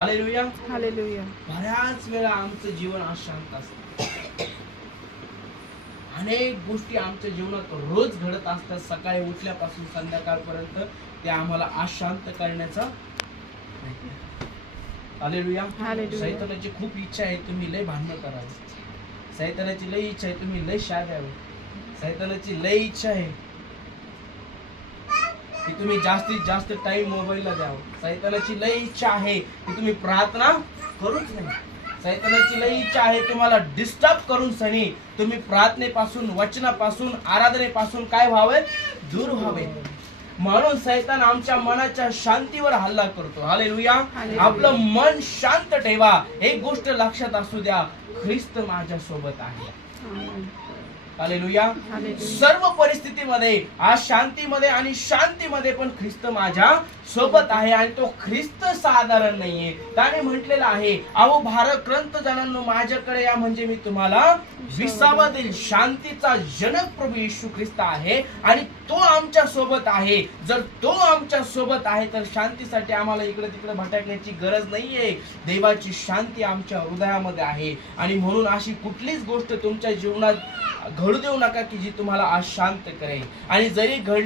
Hallelujah. Hallelujah. बऱ्याच वेळा आमचं जीवन अशांत असतं. अनेक गोष्टी आमच्या जीवनात रोज घडत असतात. सकाळी उठल्यापासून संध्याकाळपर्यंत ते आम्हाला अशांत करण्याचा प्रयत्न करतात. हालेलुया. हालेलुया. सैतानाची खूप इच्छा आहे तुम्ही लय भांडणं करावी. सैतानाची लय इच्छा आहे तुम्ही लय शाळा द्यावी. सैतानाची लय इच्छा आहे की तुम्ही जास्तीत जास्त टाइम मोबाईलला द्यावं. सैतानाची लय इच्छा आहे की तुम्ही प्रार्थना करूच नाही. सैतानाची लय इच्छा आहे तुम्हाला डिस्टर्ब करून सनी तुम्ही प्रार्थनेपासून, वचनापासून, आराधनेपासून काय व्हावे, दूर व्हावे. म्हणून सैतान आमच्या मनाच्या शांतीवर हल्ला करतो. हालेलुया. हालेलुया. आपलं मन शांत ठेवा. एक गोष्ट लक्षात असू द्या, ख्रिस्त माझ्या सोबत आहे. हालेलुया. हालेलुया. सर्व परिस्थितीमध्ये, आज शांतीमध्ये आणि शांतीमध्ये पण ख्रिस्त माझ्या सोबत आहे. आणि तो ख्रिस्त साधारण नाहीये. त्याने म्हटलेलं आहे, अहो भारक्रांत जणांनो माझ्याकडे या म्हणजे मी तुम्हाला विसावा देईल. शांतीचा जनक प्रभू येशू ख्रिस्त आहे आणि तो आमच्या सोबत आहे. जर तो आमच्या सोबत आहे तर शांतीसाठी आम्हाला इकडे तिकडे भटकण्याची गरज नाहीये. देवाची शांती आमच्या हृदयामध्ये आहे. आणि म्हणून अशी कुठलीच गोष्ट तुमच्या जीवनात घडू देऊ नका की जी तुम्हाला अशांत करेल. आणि जरी घडली